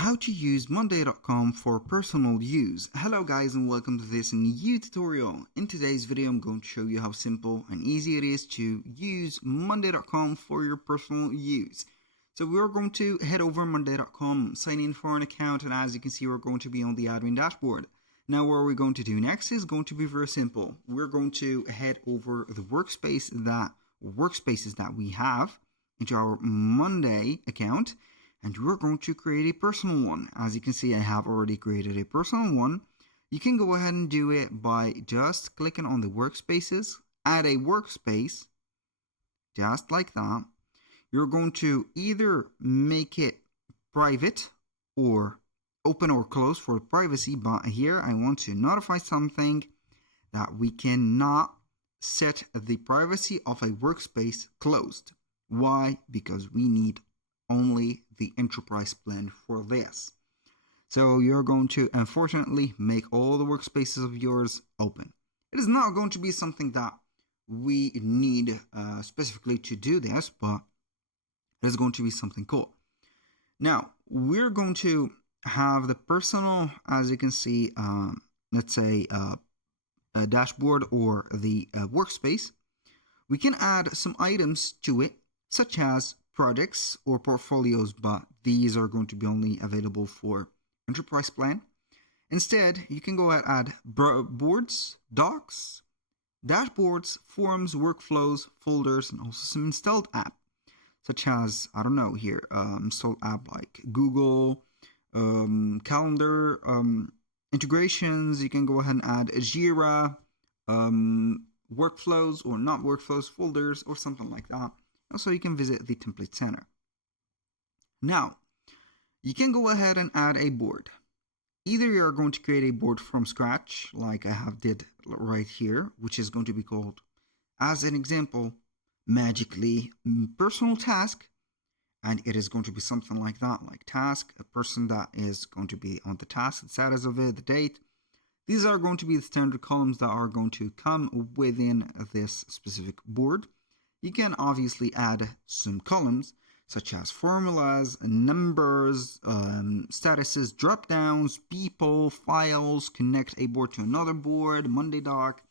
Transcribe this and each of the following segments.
How to use Monday.com for personal use. Hello guys and welcome to this new tutorial. In today's video I'm going to show you how simple and easy it is to use Monday.com for your personal use. So we're going to head over Monday.com, sign in for an account, and as you can see we're going to be on the admin dashboard. Now what we're going to do next is going to be very simple. We're going to head over the workspaces that we have into our Monday account, and we're going to create a personal one. As you can see, I have already created a personal one. You can go ahead and do it by just clicking on the workspaces, add a workspace, just like that. You're going to either make it private or open or close for privacy, but here I want to notify something that we cannot set the privacy of a workspace closed. Why? Because we need only the enterprise plan for this. So you're going to unfortunately make all the workspaces of yours open. It is not going to be something that we need specifically to do this, but it is going to be something cool. Now we're going to have the personal, as you can see, let's say a dashboard or the workspace. We can add some items to it, such as projects or portfolios, but these are going to be only available for enterprise plan. Instead, you can go ahead and add boards, docs, dashboards, forums, workflows, folders, and also some installed app, such as, I don't know here, installed app like Google, calendar, integrations. You can go ahead and add Jira, workflows or not workflows, folders, or something like that. Also, you can visit the template center. Now, you can go ahead and add a board. Either you are going to create a board from scratch, like I have did right here, which is going to be called, as an example, magically personal task, and it is going to be something like that, like task, a person that is going to be on the task, the status of it, the date. These are going to be the standard columns that are going to come within this specific board. You can obviously add some columns such as formulas, numbers, statuses, drop downs, people, files, connect a board to another board, Monday doc,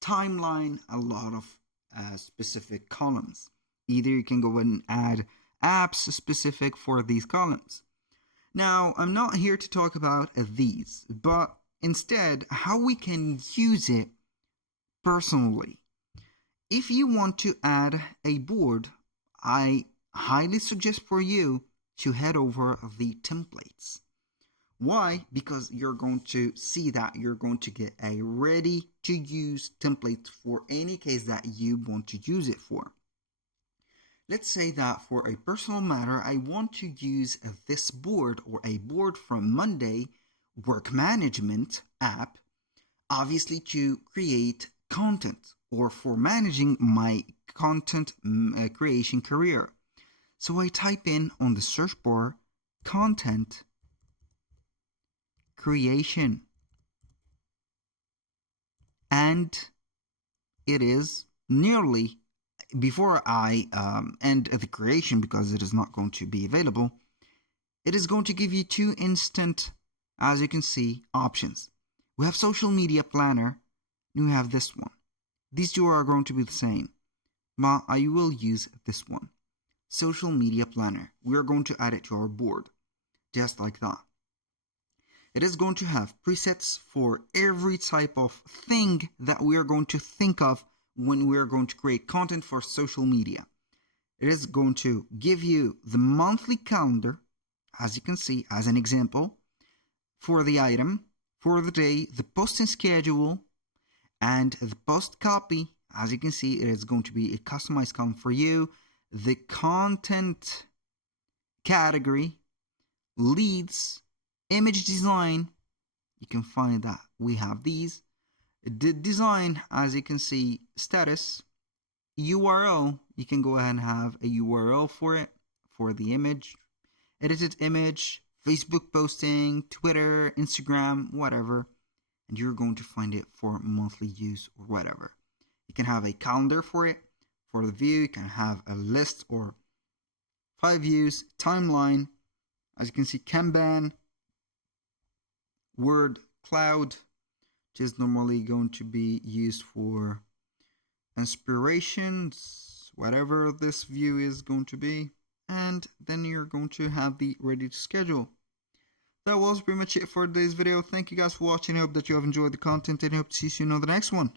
timeline, a lot of specific columns. Either you can go ahead and add apps specific for these columns. Now, I'm not here to talk about these, but instead how we can use it personally. If you want to add a board, I highly suggest for you to head over the templates. Why? Because you're going to see that you're going to get a ready to use template for any case that you want to use it for. Let's say that for a personal matter, I want to use this board or a board from Monday work management app, obviously to create content or for managing my content creation career. So I type in on the search bar content creation, and it is nearly, before I end the creation, because it is not going to be available, it is going to give you two instant, as you can see, options. We have social media planner and we have this one. These two are going to be the same, but I will use this one, social media planner. We are going to add it to our board, just like that. It is going to have presets for every type of thing that we are going to think of when we are going to create content for social media. It is going to give you the monthly calendar, as you can see, as an example, for the item, for the day, the posting schedule, and the post copy. As you can see, it is going to be a customized column for you, the content category, leads, image design. You can find that we have these. The design, as you can see, status, URL. You can go ahead and have a URL for it, for the image, edited image, Facebook posting, Twitter, Instagram, whatever. And you're going to find it for monthly use or whatever. You can have a calendar for it, for the view. You can have a list or 5 views, timeline, As you can see, Kanban, word cloud, which is normally going to be used for inspirations, whatever this view is going to be. And then you're going to have the ready to schedule. That was pretty much it for today's video. Thank you guys for watching. I hope that you have enjoyed the content and I hope to see you soon on the next one.